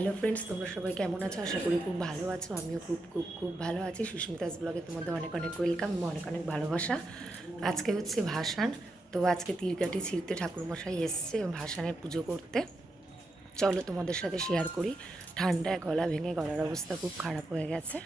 Hello friends, তোমরা সবাই কেমন আছো? আশা করি খুব ভালো আছো। আমিও খুব খুব খুব ভালো আছি। সুস্মিতাস ব্লগে তোমাদের অনেক অনেক ওয়েলকাম, অনেক অনেক ভালোবাসা। আজকে হচ্ছে ভাসান, তো আজকে তীরকাঠি ছিঁড়তে ঠাকুরমশাই এসছে ভাসানের পুজো করতে। চলো তোমাদের সাথে শেয়ার করি। ঠান্ডায় গলা ভেঙে গলার অবস্থা খুব খারাপ হয়ে গেছে।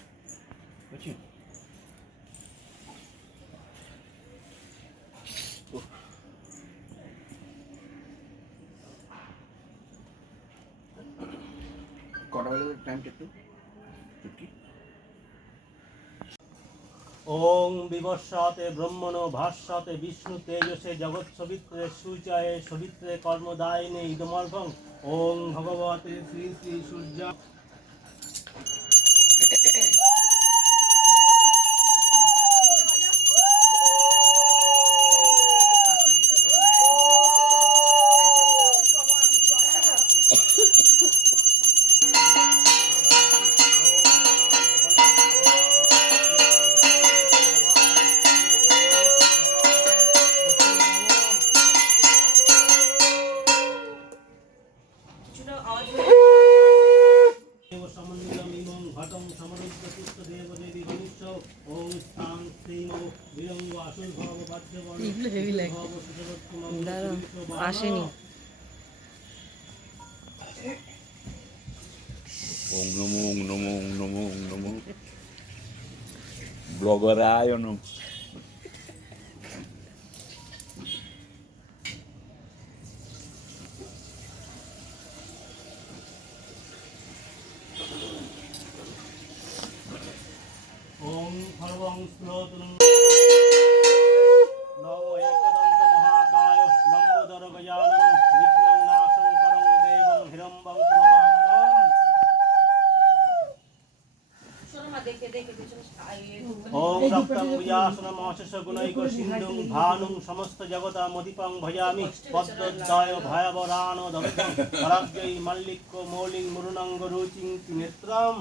ওং বিবস্বাতে ব্রহ্মণো ভাস্বাতে বিষ্ণু তেজসে জগৎ সবিত্রে সূর্যায়ে সবিত্রে কর্মদায়িনে ইদমর্ভং ওং ভগবতে শ্রী শ্রী সূর্য। আসেনি। ওং নমো ওং নমো ওং নমো ওং নমো ব্লগরায় নমঃ। ওং সর্বং স্ফুরতু নমো একদন্ত মহাকায় লম্বোদর গজাননম বিঘ্নং নাশং করং দেবং হিরম্বং নমাম্যহম। ওং সপ্তং বিয়াসনমঃ গুণৈক সিন্ধুং ভানুং সমস্ত জগতামধিপং ভজামি পদ্মদ্বয় ভয়াবরাণ দগ্ধং পরাব্জৈ মল্লিক্য মৌলিং মুরুনঙ্গ রুচিং নেত্রম।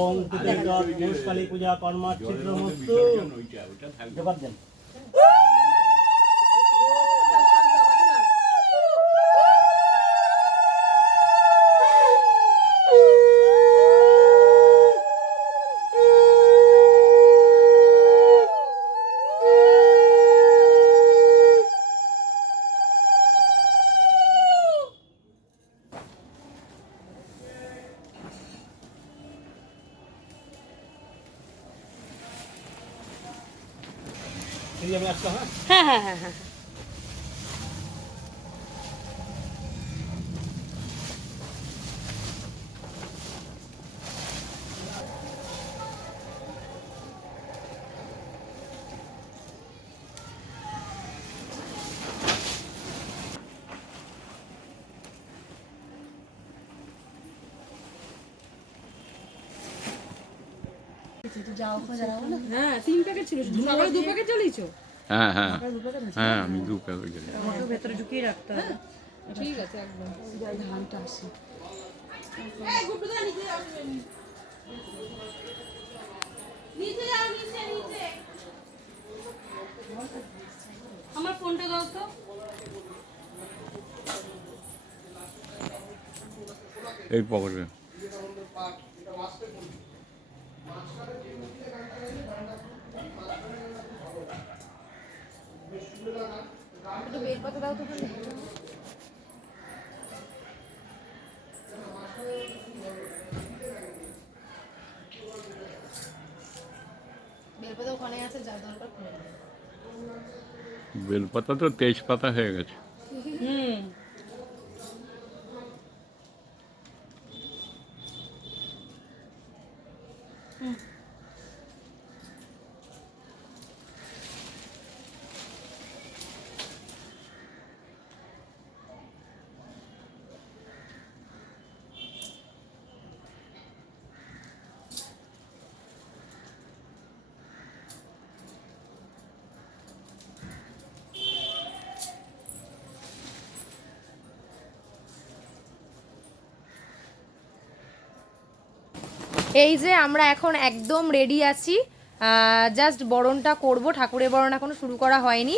ওং পিতৃগণ পুষ্পালি পূজা কর্মাচ্ছিদ্রমস্তু। জবাব দেন। আমি আসলাম। হ্যাঁ হ্যাঁ হ্যাঁ হ্যাঁ। হ্যাঁ 3 প্যাকেট ছিল, সকালে 2 প্যাকেট চালিয়েছো? হ্যাঁ হ্যাঁ হ্যাঁ, আমি দু প্যাকেট গেলাম। আমাকে ভেতরে ঢুকিয়ে রাখতে হবে। ঠিক আছে একদম। ধানটা আসে। আমার ফোনটা দাও তো। এই পকেটে একটু বেলপাতা দাও তো। আছে, যা দরকার করে নেবে। বেলপাতা তো তেজপাতা হয়ে গেছে। হুম। এই যে আমরা এখন একদম রেডি আছি, জাস্ট বরণটা করব। ঠাকুরের বরণ এখনো শুরু করা হয়নি।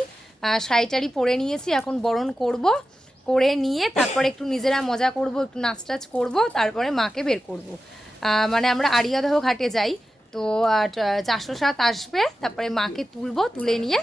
শাড়ি টাড়ি পরে নিয়েছি, এখন বরণ করব। করে নিয়ে তারপরে একটু নিজেরা মজা করব, একটু নাচ টাচ করবো, তারপরে মাকে বের করব। মানে আমরা আড়িয়াদহ ঘাটে যাই, তো 407 আসবে, তারপরে মাকে তুলবো, তুলে নিয়ে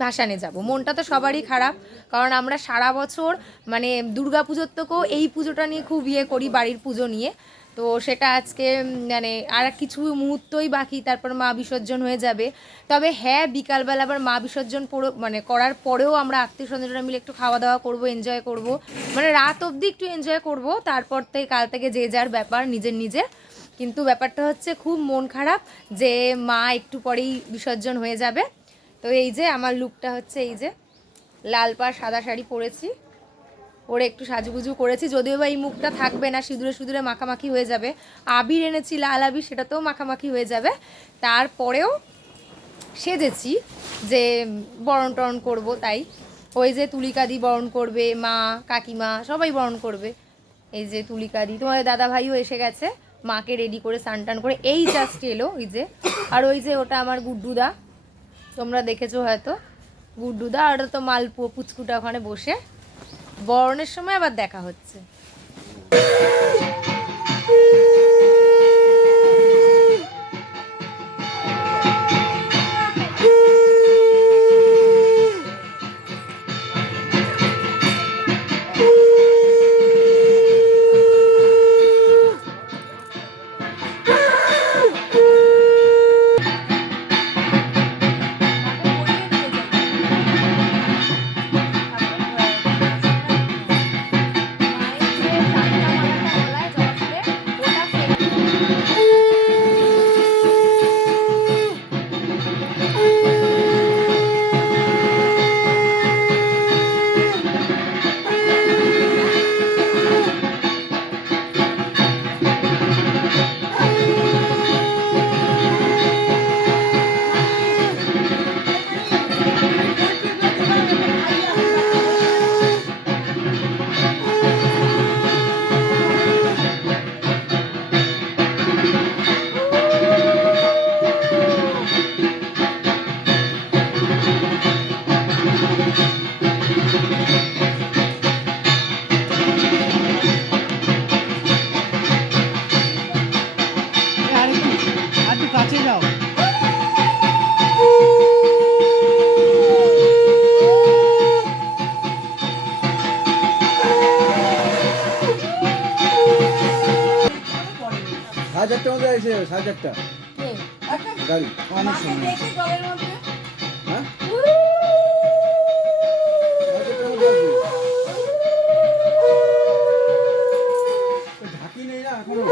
ভাসানে যাব। মনটা তো সবারই খারাপ, কারণ আমরা সারা বছর মানে দুর্গা পুজোর থেকেও এই পুজোটা নিয়ে খুব ইয়ে করি, বাড়ির পুজো নিয়ে। তো সেটা আজকে মানে আর কিছু মুহূর্তই বাকি, তারপর মা বিসর্জন হয়ে যাবে। তবে হ্যাঁ, বিকালবেলা আবার মা বিসর্জন মানে করার পরেও আমরা আত্মীয় স্বজনরা মিলে একটু খাওয়া দাওয়া করব, এনজয় করব, মানে রাত অবধি একটু এনজয় করব। তারপর থেকে কাল থেকে যে যার ব্যাপার, নিজের নিজের। কিন্তু ব্যাপারটা হচ্ছে খুব মন খারাপ যে মা একটু পরেই বিসর্জন হয়ে যাবে। তো এই যে আমার লুকটা হচ্ছে, এই যে লাল পাড় সাদা শাড়ি পরেছি, ওরে একটু সাজুগুজু করেছি, যদিও বা এই মুখটা থাকবে না, সিঁদুরে সিঁদুরে মাখামাখি হয়ে যাবে। আবির এনেছি, লাল আবির, সেটাতেও মাখামাখি হয়ে যাবে। তারপরেও সেজেছি যে বরণ টরণ করবো, তাই ওই যে তুলিকাদি বরণ করবে, মা কাকিমা সবাই বরণ করবে। এই যে তুলিকাদি, তোমাদের দাদা ভাইও এসে গেছে, মাকে রেডি করে স্নান টান করে এই জাস্ট এলো। ওই যে, আর ওই যে ওটা আমার গুড্ডুদা, তোমরা দেখেছো হয়তো, গুড্ডুদা। আর ওটা তো মালপু পুচকুটা ওখানে বসে। বরণের সময় আবার দেখা হচ্ছে। হাজারটা মধ্যে আছে, হাজারটা গাড়ি অনেক সময়। হ্যাঁ, হাজারটার মধ্যে আছে। ঢাকি নেই না এখনো।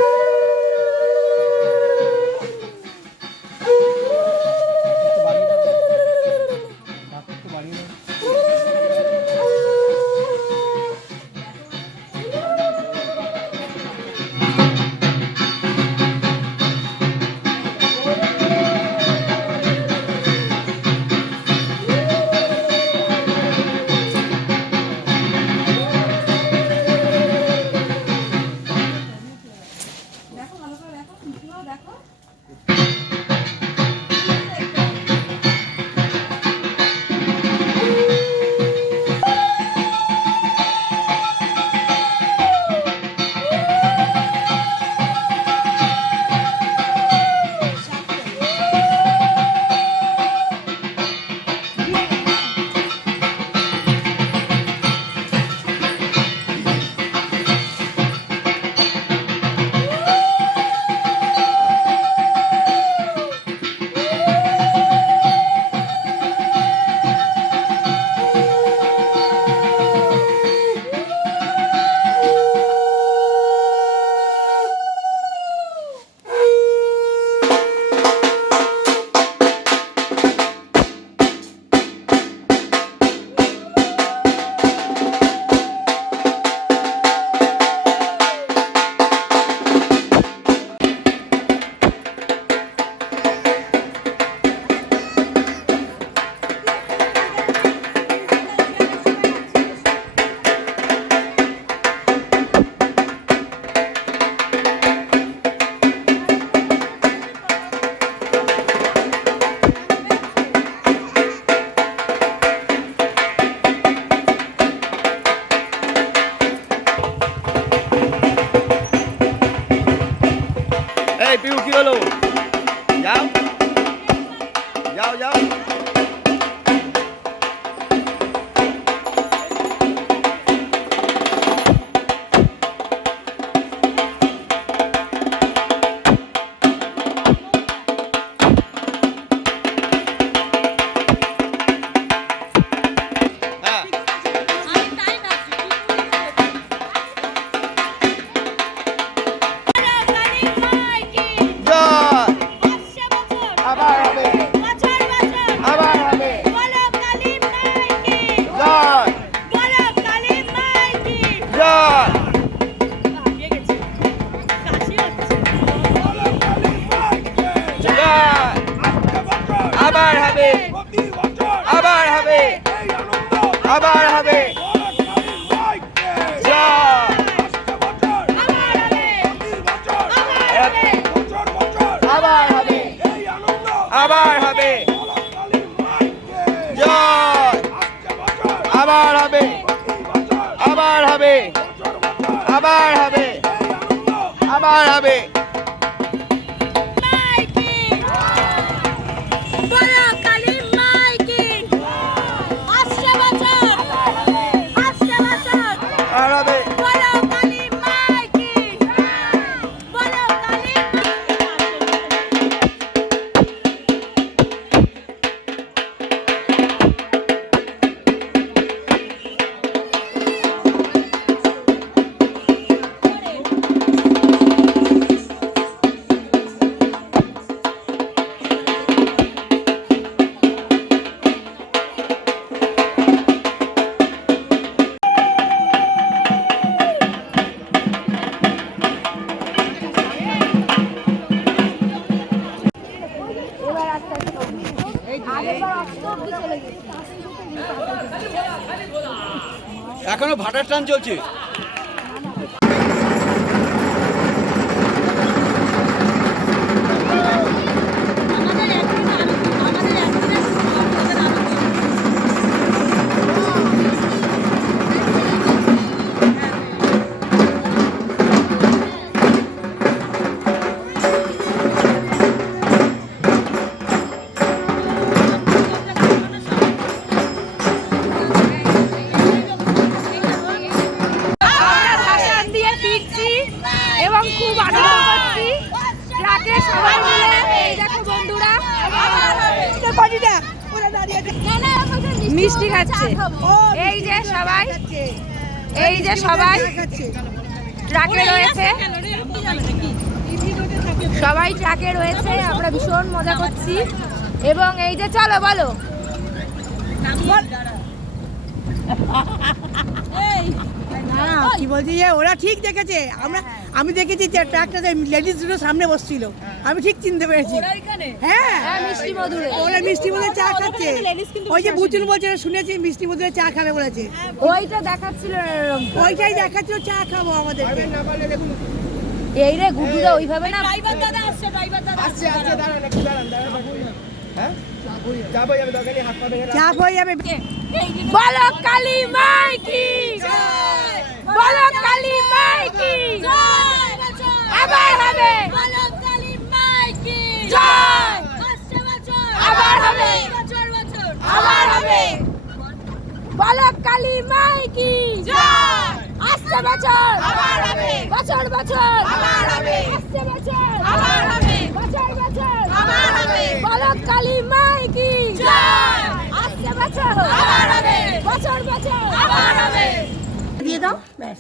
আবার হবে, আবার হবে, আবার হবে, আবার হবে। আর হবে। এখনো ভাটার টান চলছে। এবং খুব আনন্দ করছি ট্রাকে সবাই মিলে। এই দেখো বন্ধুরা মিষ্টি খাচ্ছে। এই যে সবাই, এই যে সবাই ট্রাকে রয়েছে, সবাই ট্রাকে রয়েছে। আমরা ভীষণ মজা করছি। এবং এই যে চলো বলো কি বলছি যে ওরা ঠিক দেখেছে। আমি দেখেছি যে ট্রাকটাতে লেডিস দুটো সামনে বসছিল, আমি ঠিক চিনতে পেরেছি। হ্যাঁ, মিষ্টি মধুরে ওরা মিষ্টি মধুরে চা খাচ্ছে। ওই যে বুচুন বলছে শুনেছি মিষ্টি মধুরে চা খাবে বলেছে। ওইটা দেখাচ্ছিল, ওইটাই দেখাচ্ছিল চা খাবো আমাদেরকে। এই রে গুড্ডুদা ওইভাবে না। চাপ হয়ে যাবে। বলো কালী মাই কি, বলো কালী মাই কি, আবার হবে, জয়, আবার হবে, আবার হবে, বলো কালী মাই কি, আসছে বছর, আবার হবে, বছর বছর, আবার হবে, আসছে বছর, আবার হবে, বছর বছর, আবার হবে, বলো কালী মাই কি, আসছে বছর, আবার হবে, বছর বছর, আবার হবে। দিয়ে দাও ব্যাস।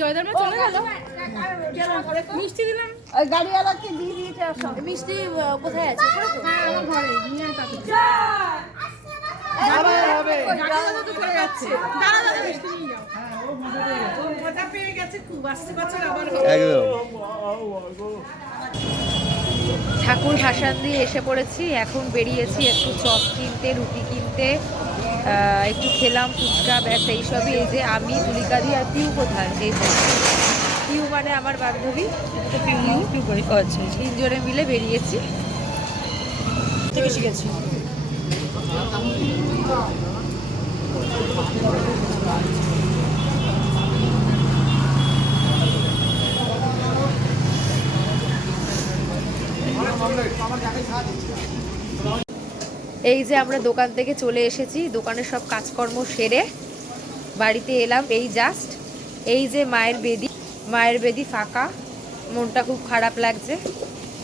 জয়দার মা চলে গেল, মিষ্টি দিলাম। ওই গাড়িওয়ালাকে দিয়ে দিয়েছে। মিষ্টি কোথায় আছে? হ্যাঁ আমার ঘরে নিয়ে আয় তাকে। আবার হবে। গাড়িওয়ালা তো করে যাচ্ছে। দাঁড়া দাঁড়া মিষ্টি নিয়ে যাও। ও মজা পেয়ে গেছে খুব, আসছে বছর আবার হবে। একদম। ঠাকুর ভাসান দিয়ে এসে পড়েছি। এখন বেরিয়েছি একটু চপ কিনতে, রুটি কিনতে, একটু খেলাম ফুচকা, ব্যাস এইসবই। এই যে আমি, তুলিকা দি আর পিউ কোথায়? এই যে পিউ মানে আমার বান্ধবী, পিউ করে আচ্ছা, তিনজনে মিলে বেরিয়েছি। থেকে শিখেছি। এই যে আমরা দোকান থেকে চলে এসেছি, দোকানের সব কাজকর্ম সেরে বাড়িতে এলাম এই জাস্ট। এই যে মায়ের বেদি ফাঁকা, মনটা খুব খারাপ লাগছে।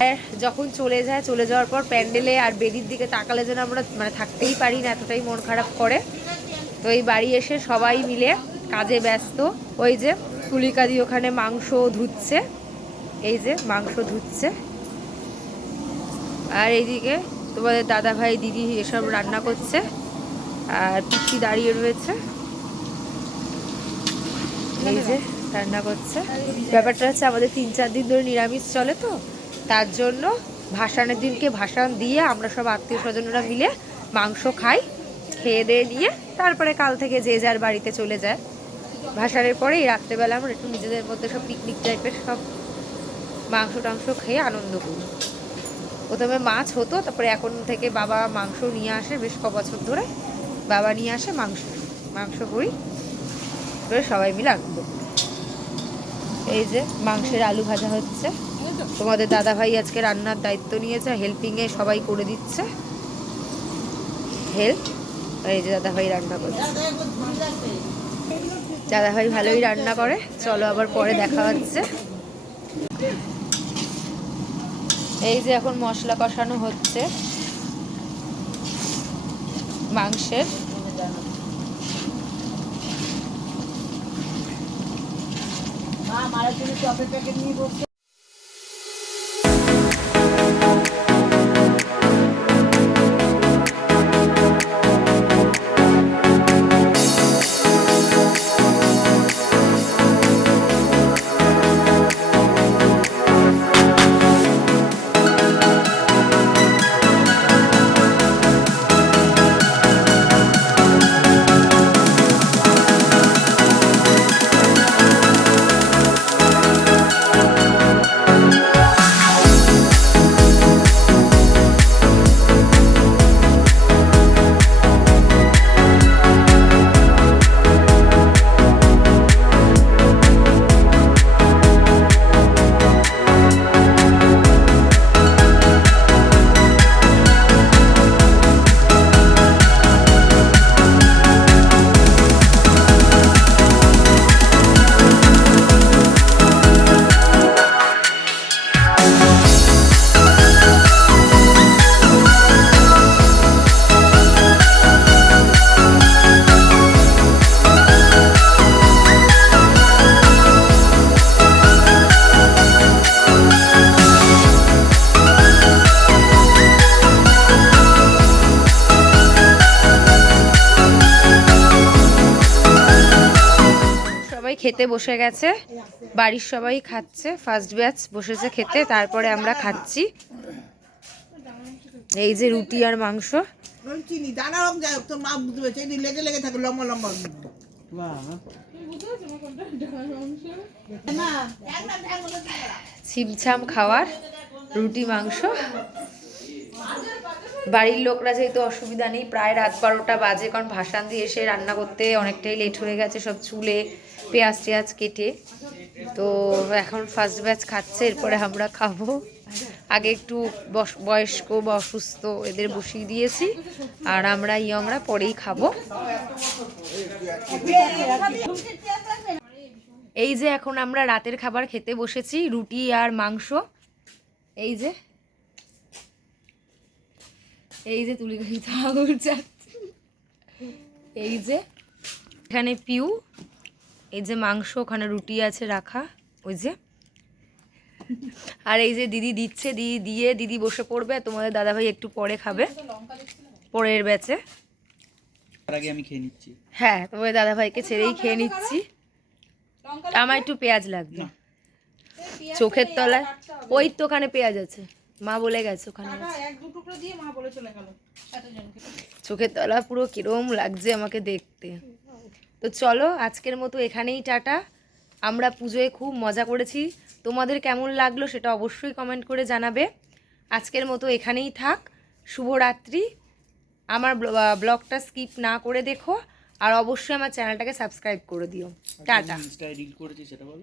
আর যখন চলে যাওয়ার পর প্যান্ডেলে আর বেদির দিকে তাকালে যেন আমরা মানে থাকতেই পারি না, এতটাই মন খারাপ করে। তো এই বাড়ি এসে সবাই মিলে কাজে ব্যস্ত। ওই যে তুলিকা দি ওখানে মাংস ধুচ্ছে, এই যে মাংস ধুচ্ছে। আর এইদিকে তোমাদের দাদা ভাই দিদি এসব রান্না করছে, আর পিসি দাঁড়িয়ে রয়েছে, এই যে রান্না করছে। ব্যাপারটা হচ্ছে আমাদের 3-4 দিন ধরে নিরামিষ চলে, তো তার জন্য ভাসানের দিনকে ভাসান দিয়ে আমরা সব আত্মীয় স্বজনরা মিলে মাংস খাই। খেয়ে দিয়ে নিয়ে তারপরে কাল থেকে যে যার বাড়িতে চলে যায়। ভাসানের পরে এই রাত্রেবেলা আমরা একটু নিজেদের মধ্যে সব পিকনিক টাইপের সব মাংস টাংস খেয়ে আনন্দ করি। প্রথমে মাছ হতো, তারপরে এখন থেকে বাবা মাংস নিয়ে আসে, বেশ ক বছর ধরে বাবা নিয়ে আসে মাংস করি, তারপরে সবাই মিলে আনন্দ করি। এই যে মাংসের আলু ভাজা হচ্ছে, তোমাদের দাদাভাই আজকে রান্নার দায়িত্ব নিয়েছে, হেল্পিংয়ে সবাই করে দিচ্ছে হেল্প। এই যে দাদাভাই রান্না করছে, দাদাভাই ভালোই রান্না করে। চলো আবার পরে দেখা হচ্ছে। এই যে এখন মশলা কষানো হচ্ছে মাংসের। সবাই খেতে বসে গেছে, বাড়ির সবাই খাচ্ছে, ফার্স্ট ব্যাচ বসেছে খেতে, তারপরে আমরা খাচ্ছি। এই যে রুটি আর মাংস। চিনি দানা হোক যাই হোক, তোর মা বুঝতে পেরেছে, এই লেগে লেগে থাকে লম্বা লম্বা। ছিমছাম খাওয়ার রুটি মাংস। বাড়ির লোকরা যেহেতু অসুবিধা নেই, প্রায় রাত 12টা বাজে, কারণ ভাসান দিয়ে এসে রান্না করতে অনেকটাই লেট হয়ে গেছে, সব চুলে পেঁয়াজ টেয়াজ কেটে। তো এখন ফার্স্ট ব্যাচ খাচ্ছে, এরপরে আমরা খাবো। আগে একটু বয়স্ক বা অসুস্থ এদের বসিয়ে দিয়েছি, আর আমরা ইয়ংরা পরেই খাবো। এই যে এখন আমরা রাতের খাবার খেতে বসেছি, রুটি আর মাংস। এই যে তুলি আঙুল যাচ্ছে। এই যে এখানে পিউ, এই যে মাংস, ওখানে রুটি আছে রাখা, ওই যে। আর এই যে দিদি দিচ্ছে, দিদি বসে পড়বে, তোমাদের দাদাভাই একটু পরে খাবে পরের ব্যাচে। আমি খেয়ে নিচ্ছি। হ্যাঁ, তোমাদের দাদাভাইকে ছেড়েই খেয়ে নিচ্ছি। আমার একটু পেঁয়াজ লাগবে চোখের তলায়, ওই তো ওখানে পেঁয়াজ আছে, মা বলে গেছে ওখানে আছে। চোখের তলা পুরো কিরম লাগছে আমাকে দেখতে। তো চলো আজকের মতো এখানেই টাটা। আমরা পুজোয় খুব মজা করেছি, তোমাদের কেমন লাগলো সেটা অবশ্যই কমেন্ট করে জানাবে। আজকের মতো এখানেই থাক, শুভরাত্রি। আমার ব্লগটা স্কিপ না করে দেখো, আর অবশ্যই আমার চ্যানেলটাকে সাবস্ক্রাইব করে দিও। টাটা।